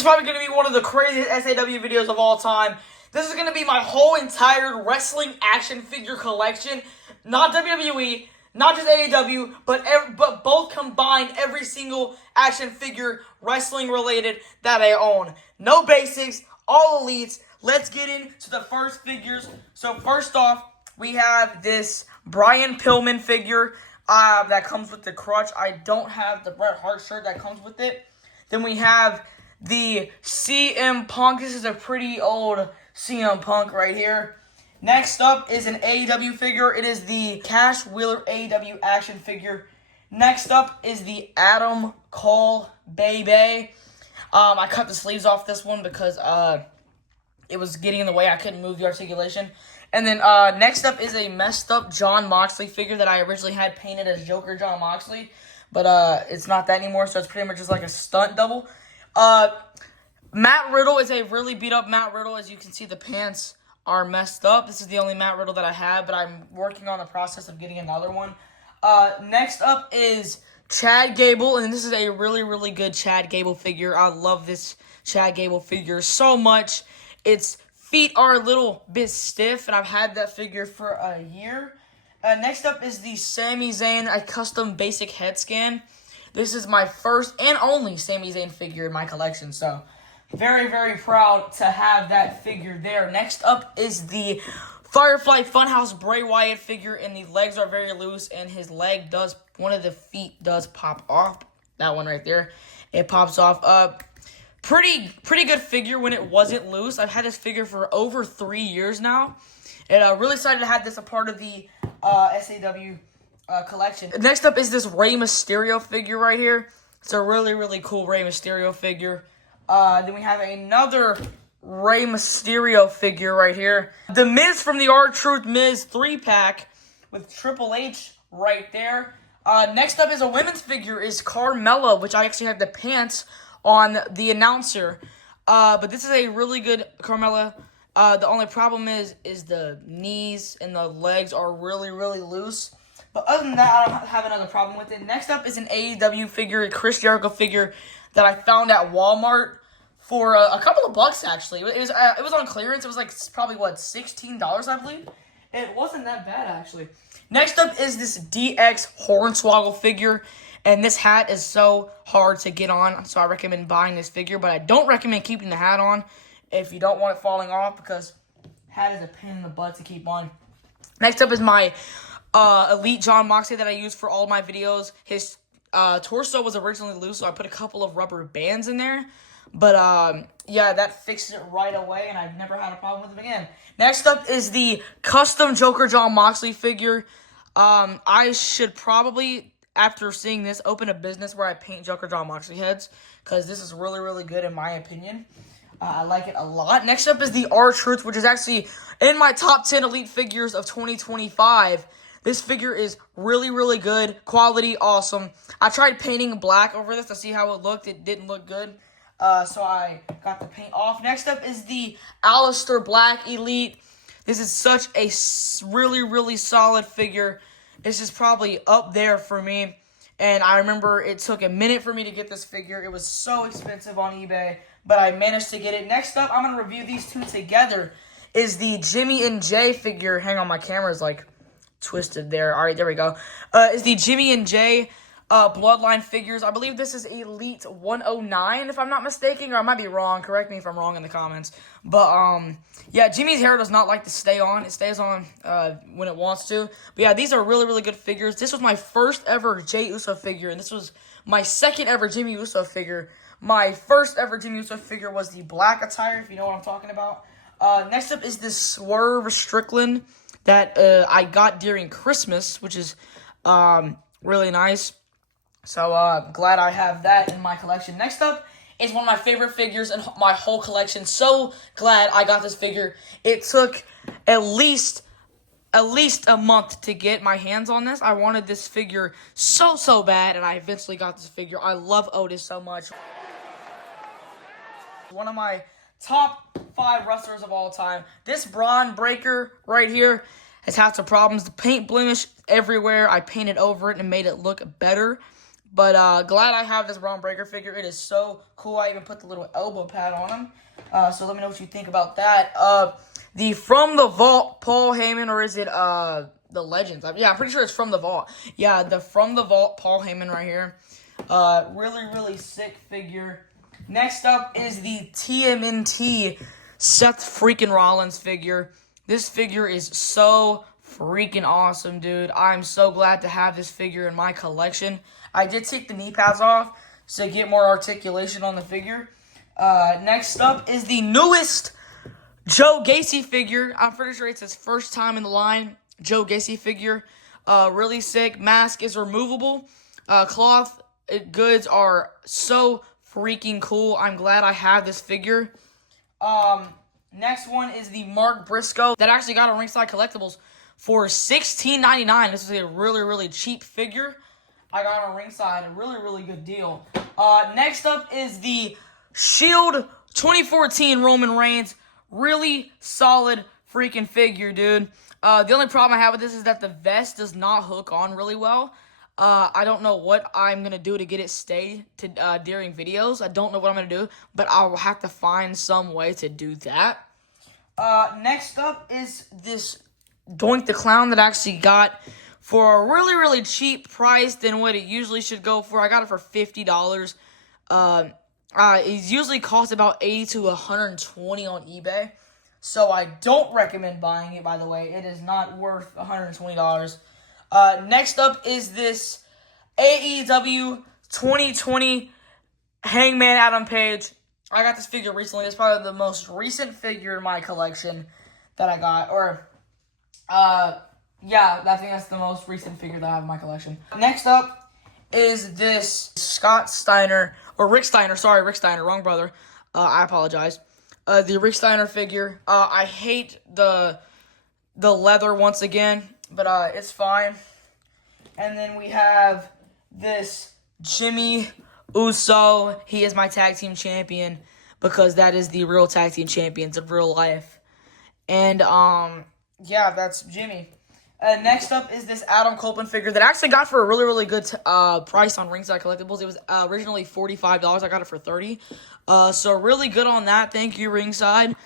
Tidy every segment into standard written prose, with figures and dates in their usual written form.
is probably going to be one of the craziest SAW videos of all time. This is going to be my whole entire wrestling action figure collection. Not WWE, not just AEW, but both combined, every single action figure wrestling related that I own. No basics, all elites. Let's get into the first figures. So first off, we have this Brian Pillman figure that comes with the crutch. I don't have the Bret Hart shirt that comes with it. Then we have the CM Punk. This is a pretty old CM Punk right here. Next up is an AEW figure. It is the Cash Wheeler AEW action figure. Next up is the Adam Cole Baby. I cut the sleeves off this one because it was getting in the way. I couldn't move the articulation. And then next up is a messed up Jon Moxley figure that I originally had painted as Joker Jon Moxley. But it's not that anymore, so it's pretty much just like a stunt double. Matt Riddle is a really beat up Matt Riddle. As you can see, the pants are messed up. This is the only Matt Riddle that I have, but I'm working on the process of getting another one. Next up is Chad Gable, and this is a really, really good Chad Gable figure. I love this Chad Gable figure so much. Its feet are a little bit stiff, and I've had that figure for a year. Next up is the Sami Zayn, a custom basic head scan. This is my first and only Sami Zayn figure in my collection, so very, very proud to have that figure there. Next up is the Firefly Funhouse Bray Wyatt figure, and the legs are very loose, and his leg does, one of the feet does pop off. That one right there, it pops off. Pretty good figure when it wasn't loose. I've had this figure for over 3 years now, and I'm really excited to have this a part of the SAW collection. Next up is this Rey Mysterio figure right here. It's a really, really cool Rey Mysterio figure. Then we have another Rey Mysterio figure right here. The Miz from the R-Truth Miz 3-pack with Triple H right there. Next up is a women's figure, is Carmella, which I actually have the pants on the announcer. But this is a really good Carmella. The only problem is the knees and the legs are really, really loose. But other than that, I don't have another problem with it. Next up is an AEW figure, a Chris Jericho figure that I found at Walmart for a couple of bucks, actually. It was on clearance. It was like probably, $16, I believe? It wasn't that bad, actually. Next up is this DX Hornswoggle figure. And this hat is so hard to get on, so I recommend buying this figure. But I don't recommend keeping the hat on if you don't want it falling off, because hat is a pain in the butt to keep on. Next up is my Elite Jon Moxley that I use for all my videos. His torso was originally loose, so I put a couple of rubber bands in there. But, yeah, that fixed it right away, and I've never had a problem with it again. Next up is the custom Joker Jon Moxley figure. I should probably, after seeing this, open a business where I paint Joker Jon Moxley heads, because this is really, really good in my opinion. I like it a lot. Next up is the R-Truth, which is actually in my top 10 elite figures of 2025. This figure is really, really good. Quality, awesome. I tried painting black over this to see how it looked. It didn't look good, so I got the paint off. Next up is the Aleister Black Elite. This is such a really, really solid figure. This is probably up there for me. And I remember it took a minute for me to get this figure. It was so expensive on eBay, but I managed to get it. Next up, I'm going to review these two together, is the Jimmy and Jay figure. Hang on, my camera's like twisted there. All right, there we go. Is the Jimmy and Jay Bloodline figures. I believe this is Elite 109, if I'm not mistaken, or I might be wrong. Correct me if I'm wrong in the comments. But, yeah, Jimmy's hair does not like to stay on. It stays on when it wants to. But, yeah, these are really, really good figures. This was my first ever Jey Uso figure, and this was my second ever Jimmy Uso figure. My first ever Jimmy Uso figure was the black attire, if you know what I'm talking about. Next up is this Swerve Strickland that I got during Christmas, which is really nice. So, glad I have that in my collection. Next up is one of my favorite figures in my whole collection. So glad I got this figure. It took at least a month to get my hands on this. I wanted this figure so bad, and I eventually got this figure. I love Otis so much. One of my top 5 wrestlers of all time. This Braun Breaker right here has had some problems. The paint blemish everywhere. I painted over it and made it look better. But glad I have this Braun Breaker figure. It is so cool. I even put the little elbow pad on him. So let me know what you think about that. The From the Vault Paul Heyman, or is it the Legends? Yeah, I'm pretty sure it's From the Vault. Yeah, the From the Vault Paul Heyman right here. Really, really sick figure. Next up is the TMNT Seth freaking Rollins figure. This figure is so freaking awesome, dude. I'm so glad to have this figure in my collection. I did take the knee pads off to get more articulation on the figure. Next up is the newest Joe Gacy figure. I'm pretty sure it's his first time in the line. Joe Gacy figure. Really sick. Mask is removable. Cloth goods are so freaking cool. I'm glad I have this figure. Next one is the Mark Briscoe that actually got on Ringside Collectibles for $16.99. This is a really, really cheap figure. I got on Ringside, a really, really good deal. Next up is the Shield 2014 Roman Reigns. Really solid freaking figure, dude. The only problem I have with this is that the vest does not hook on really well. I don't know what I'm going to do to get it stay to during videos. I don't know what I'm going to do, but I'll have to find some way to do that. Next up is this Doink the Clown that I actually got for a really, really cheap price than what it usually should go for. I got it for $50. It usually costs about $80 to $120 on eBay. So I don't recommend buying it, by the way. It is not worth $120. Next up is this AEW 2020 Hangman Adam Page. I got this figure recently. It's probably the most recent figure in my collection that I got. Yeah, I think that's the most recent figure that I have in my collection. Next up is this Scott Steiner, or Rick Steiner. Sorry, Rick Steiner. Wrong brother. I apologize. The Rick Steiner figure. I hate the leather once again, but it's fine. And then we have this Jimmy Uso. He is my tag team champion because that is the real tag team champions of real life. And yeah, that's Jimmy. Next up is this Adam Copeland figure that I actually got for a really, really good price on Ringside Collectibles. It was originally $45. I got it for $30. So really good on that. Thank you, Ringside.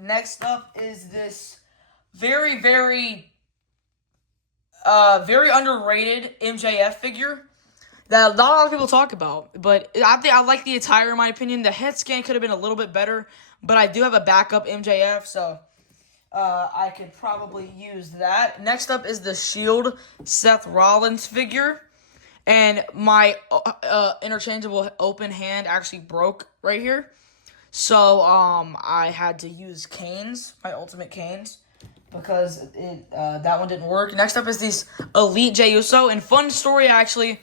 Next up is this very, very underrated MJF figure that not a lot of people talk about. But I like the attire, in my opinion. The head scan could have been a little bit better, but I do have a backup MJF, so I could probably use that. Next up is the Shield Seth Rollins figure. And my interchangeable open hand actually broke right here. So I had to use Canes, my Ultimate Canes, because that one didn't work. Next up is this Elite Jey Uso. And fun story, actually,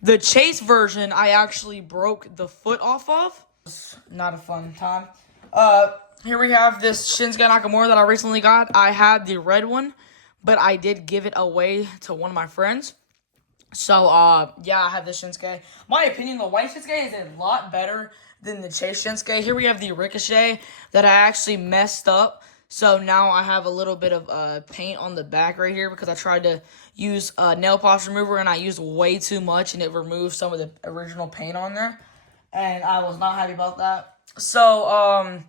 the Chase version I actually broke the foot off of. It was not a fun time. Here we have this Shinsuke Nakamura that I recently got. I had the red one, but I did give it away to one of my friends. So, yeah, I have this Shinsuke. My opinion, the white Shinsuke is a lot better than the Chase Shinsuke. Here we have the Ricochet that I actually messed up. So now I have a little bit of paint on the back right here because I tried to use nail polish remover and I used way too much and it removed some of the original paint on there. And I was not happy about that. So,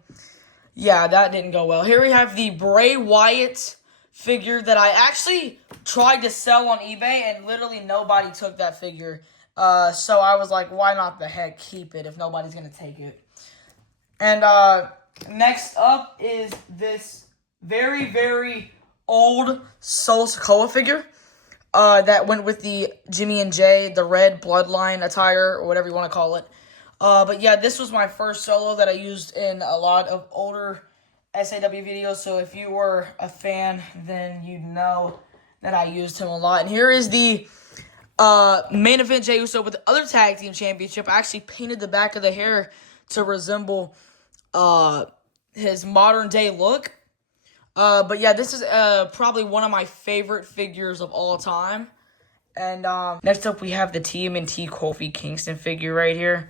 yeah, that didn't go well. Here we have the Bray Wyatt figure that I actually tried to sell on eBay and literally nobody took that figure. So I was like, why not the heck keep it if nobody's going to take it? And next up is this very, very old Solo Sikoa figure that went with the Jimmy and Jay, the red bloodline attire, or whatever you want to call it. But yeah, this was my first Solo that I used in a lot of older SAW videos. So if you were a fan, then you'd know that I used him a lot. And here is the main event Jey Uso with the other tag team championship. I actually painted the back of the hair to resemble his modern day look. But yeah, this is probably one of my favorite figures of all time. And next up we have the TMNT Kofi Kingston figure right here.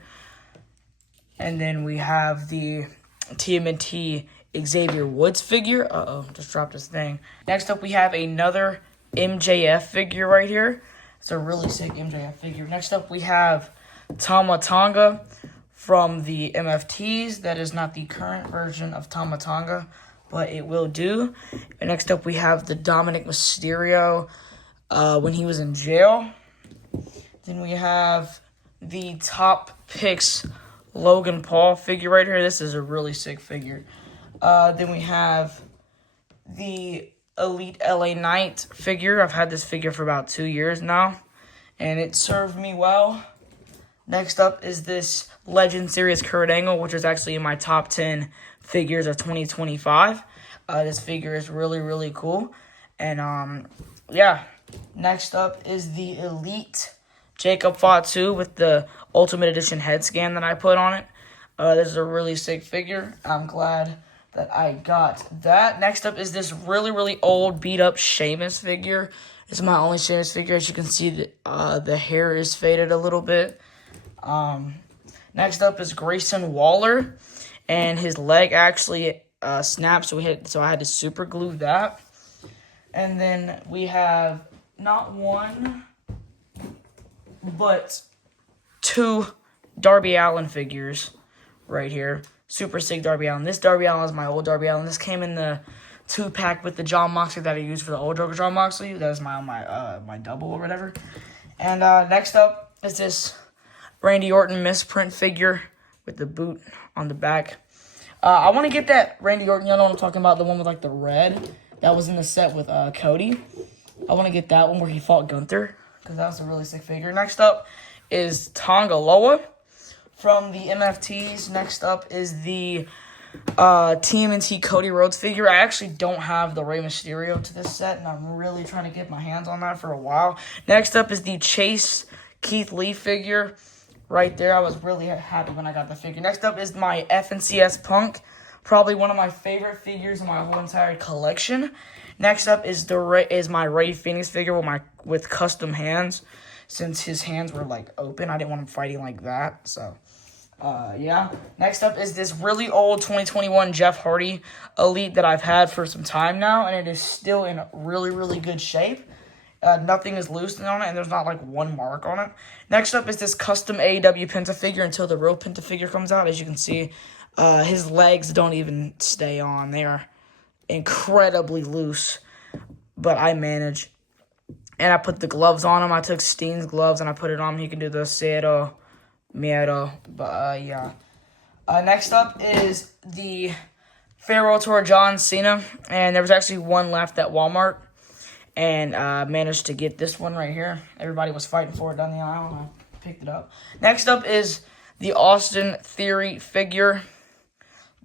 And then we have the TMNT Xavier Woods figure. Just dropped this thing. Next up we have another MJF figure right here. It's a really sick MJF figure. Next up, we have Tama Tonga from the MFTs. That is not the current version of Tama Tonga, but it will do. And next up, we have the Dominic Mysterio when he was in jail. Then we have the Top Picks Logan Paul figure right here. This is a really sick figure. Then we have the Elite LA Knight figure. I've had this figure for about 2 years now, and it served me well. Next up is this Legend Series Kurt Angle, which is actually in my top 10 figures of 2025. This figure is really, really cool. And, yeah. Next up is the Elite Jacob Fatu with the Ultimate Edition head scan that I put on it. This is a really sick figure. I'm glad that I got that. Next up is this really, really old, beat-up Sheamus figure. It's my only Sheamus figure. As you can see, the hair is faded a little bit. Next up is Grayson Waller, and his leg actually snapped, so I had to super glue that. And then we have not one, but 2 Darby Allin figures right here. Super sick Darby Allin. This Darby Allin is my old Darby Allin. This came in the 2-pack with the John Moxley that I used for the old John Moxley. That is my double or whatever. And next up is this Randy Orton misprint figure with the boot on the back. I want to get that Randy Orton. You know what I'm talking about? The one with like the red that was in the set with Cody. I want to get that one where he fought Gunther, because that was a really sick figure. Next up is Tonga Loa from the MFTs. Next up is the TMNT Cody Rhodes figure. I actually don't have the Rey Mysterio to this set, and I'm really trying to get my hands on that for a while. Next up is the Chase Keith Lee figure right there. I was really happy when I got the figure. Next up is my FNCS Punk, probably one of my favorite figures in my whole entire collection. Next up is my Rey Fenix figure with custom hands, since his hands were like open. I didn't want him fighting like that, so yeah. Next up is this really old 2021 Jeff Hardy Elite that I've had for some time now, and it is still in really, really good shape. Nothing is loosened on it, and there's not like one mark on it. Next up is this custom AEW Penta figure until the real Penta figure comes out. As you can see, his legs don't even stay on. They are incredibly loose, but I manage. And I put the gloves on him. I took Steen's gloves and I put it on him. He can do the Cero Miedo. But, yeah. Next up is the Farewell Tour John Cena. And there was actually one left at Walmart. And managed to get this one right here. Everybody was fighting for it down the aisle, and I picked it up. Next up is the Austin Theory figure.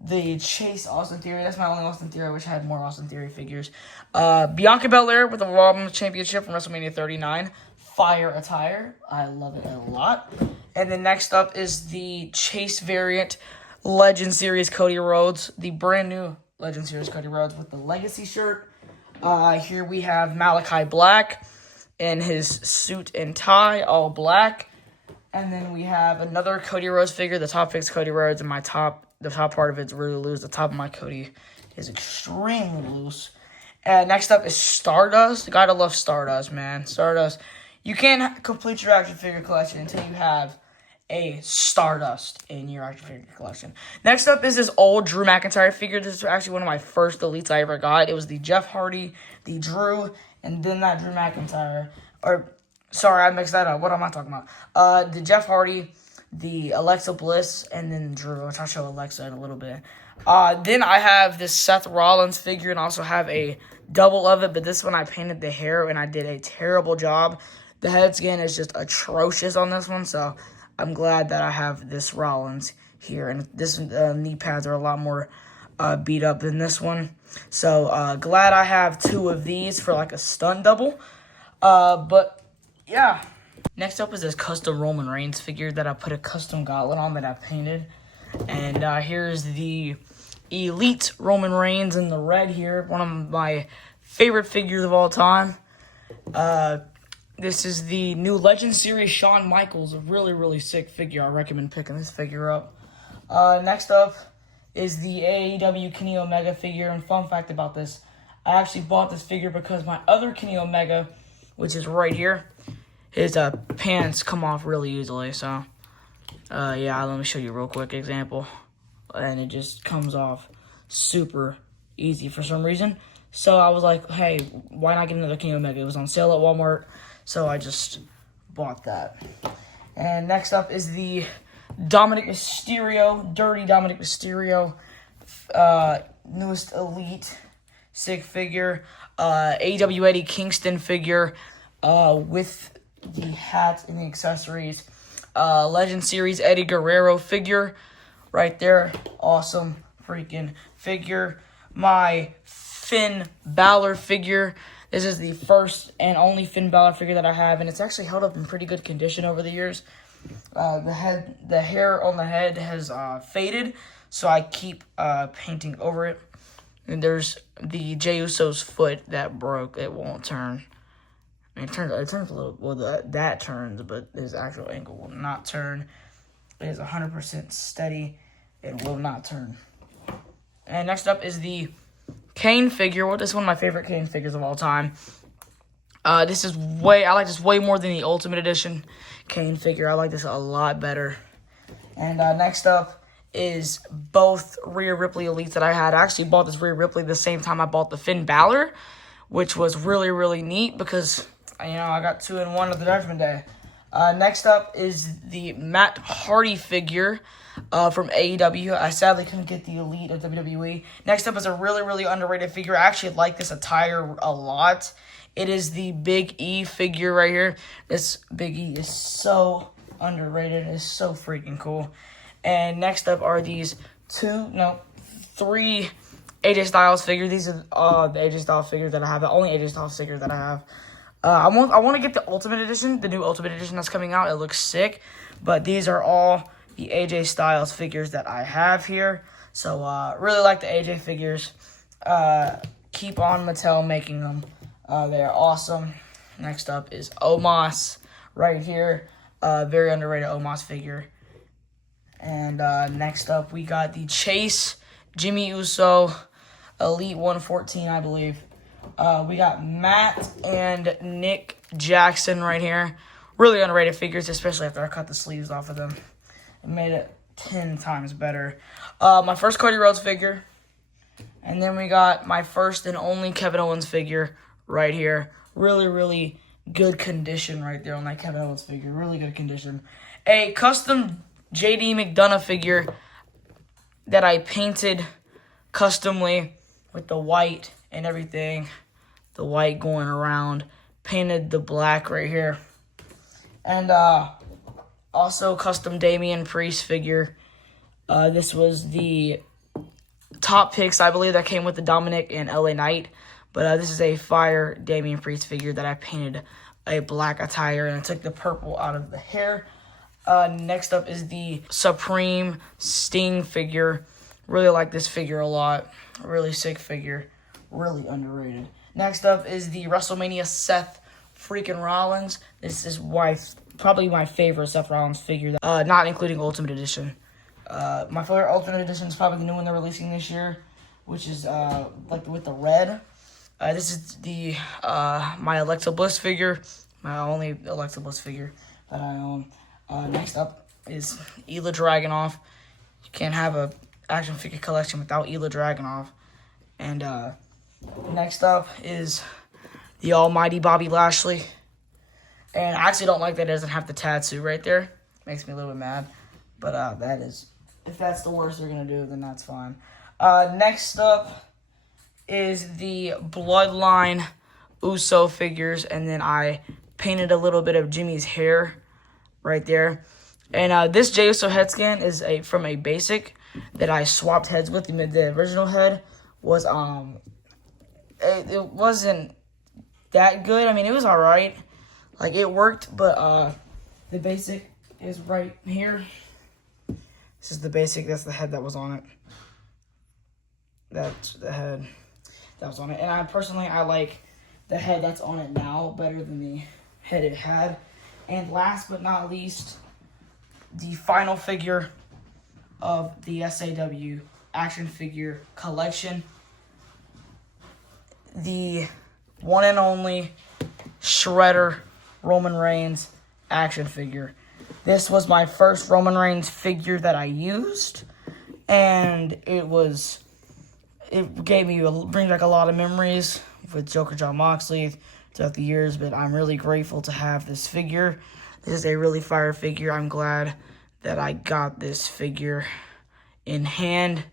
The Chase Austin Theory. That's my only Austin Theory. I wish I had more Austin Theory figures. Bianca Belair with the Raw Women's Championship from WrestleMania 39. Fire attire. I love it a lot. And then next up is the Chase variant Legend Series Cody Rhodes. The brand new Legend Series Cody Rhodes with the Legacy shirt. Here we have Malachi Black in his suit and tie, all black. And then we have another Cody Rhodes figure. The top picks Cody Rhodes, and the top part of it's really loose. The top of my Cody is extremely loose. And next up is Stardust. Gotta love Stardust, man. Stardust. You can't complete your action figure collection until you have a Stardust in your action figure collection. Next up is this old Drew McIntyre figure. This is actually one of my first Elites I ever got. It was the Jeff Hardy, the Drew, and then that Drew McIntyre. Sorry, I mixed that up. What am I talking about? The Jeff Hardy, the Alexa Bliss, and then Drew, which I'll show Alexa in a little bit. Then I have this Seth Rollins figure, and also have a double of it, but this one I painted the hair, and I did a terrible job. The head scan is just atrocious on this one, so I'm glad that I have this Rollins here, and this knee pads are a lot more beat up than this one. So glad I have 2 of these for like a stunt double. But yeah. Next up is this custom Roman Reigns figure that I put a custom gauntlet on that I painted. And here's the Elite Roman Reigns in the red here. One of my favorite figures of all time. This is the new Legend Series Shawn Michaels. A really, really sick figure. I recommend picking this figure up. Next up is the AEW Kenny Omega figure. And fun fact about this, I actually bought this figure because my other Kenny Omega, which is right here, his pants come off really easily. So, yeah, let me show you a real quick example. And it just comes off super easy for some reason. So I was like, hey, why not get another King Omega? It was on sale at Walmart, so I just bought that. And next up is the Dominic Mysterio, Dirty Dominic Mysterio, newest Elite SIG figure, AEW Eddie Kingston figure with the hat and the accessories. Legend Series Eddie Guerrero figure right there. Awesome freaking figure. My Finn Balor figure. This is the first and only Finn Balor figure that I have, and it's actually held up in pretty good condition over the years. The hair on the head has faded, so I keep painting over it. And there's the Jey Uso's foot that broke. It won't turn. I mean, it turns a little. Well, that turns, but his actual ankle will not turn. It is 100% steady. It will not turn. And next up is the Kane figure. Well, this is one of my favorite Kane figures of all time. I like this way more than the Ultimate Edition Kane figure. I like this a lot better. And next up is both Rhea Ripley Elites that I had. I actually bought this Rhea Ripley the same time I bought the Finn Balor, which was really, really neat because, I got 2 in 1 of the Judgment Day. Next up is the Matt Hardy figure from AEW. I sadly couldn't get the Elite of WWE. Next up is a really, really underrated figure. I actually like this attire a lot. It is the Big E figure right here. This Big E is so underrated. It's so freaking cool. And next up are these 3 AJ Styles figures. These are the AJ Styles figures that I have. The only AJ Styles figure that I have. I want to get the Ultimate Edition, the new Ultimate Edition that's coming out. It looks sick. But these are all the AJ Styles figures that I have here. So, really like the AJ figures. Keep on Mattel making them. They're awesome. Next up is Omos right here. Very underrated Omos figure. And next up, we got the Chase Jimmy Uso Elite 114, I believe. We got Matt and Nick Jackson right here. Really underrated figures, especially after I cut the sleeves off of them. It made it 10 times better. My first Cody Rhodes figure. And then we got my first and only Kevin Owens figure right here. Really, really good condition right there on that Kevin Owens figure. Really good condition. A custom JD McDonough figure that I painted customly with the white and everything. The white going around. Painted the black right here. And also custom Damian Priest figure. This was the top picks, I believe, that came with the Dominic and LA Knight. But this is a fire Damian Priest figure that I painted a black attire, and I took the purple out of the hair. Next up is the Supreme Sting figure. Really like this figure a lot. Really sick figure. Really underrated. Next up is the WrestleMania Seth freaking Rollins. This is probably my favorite Seth Rollins figure, not including Ultimate Edition. My favorite Ultimate Edition is probably the new one they're releasing this year, which is like with the red. This is the my Alexa Bliss figure, my only Alexa Bliss figure that I own. Next up is Ilja Dragunov. You can't have a action figure collection without Ilja Dragunov. And next up is the almighty Bobby Lashley. And I actually don't like that it doesn't have the tattoo right there. Makes me a little bit mad. But that is, if that's the worst they're going to do, then that's fine. Next up is the Bloodline Uso figures. And then I painted a little bit of Jimmy's hair right there. And this Jey Uso head scan is from a basic that I swapped heads with. The original head was, it wasn't that good. I mean, it was alright. Like, it worked, but the basic is right here. This is the basic. That's the head that was on it. That's the head that was on it. And I like the head that's on it now better than the head it had. And last but not least, the final figure of the SAW action figure collection. The one and only Shredder Roman Reigns action figure. This was my first Roman Reigns figure that I used, and it brings back a lot of memories with Joker Jon Moxley throughout the years, but I'm really grateful to have this figure. This is a really fire figure. I'm glad that I got this figure in hand.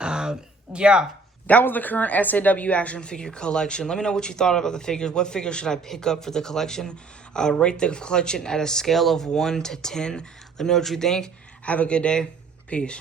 Yeah, that was the current SAW action figure collection. Let me know what you thought about the figures. What figures should I pick up for the collection? Rate the collection at a scale of 1 to 10. Let me know what you think. Have a good day. Peace.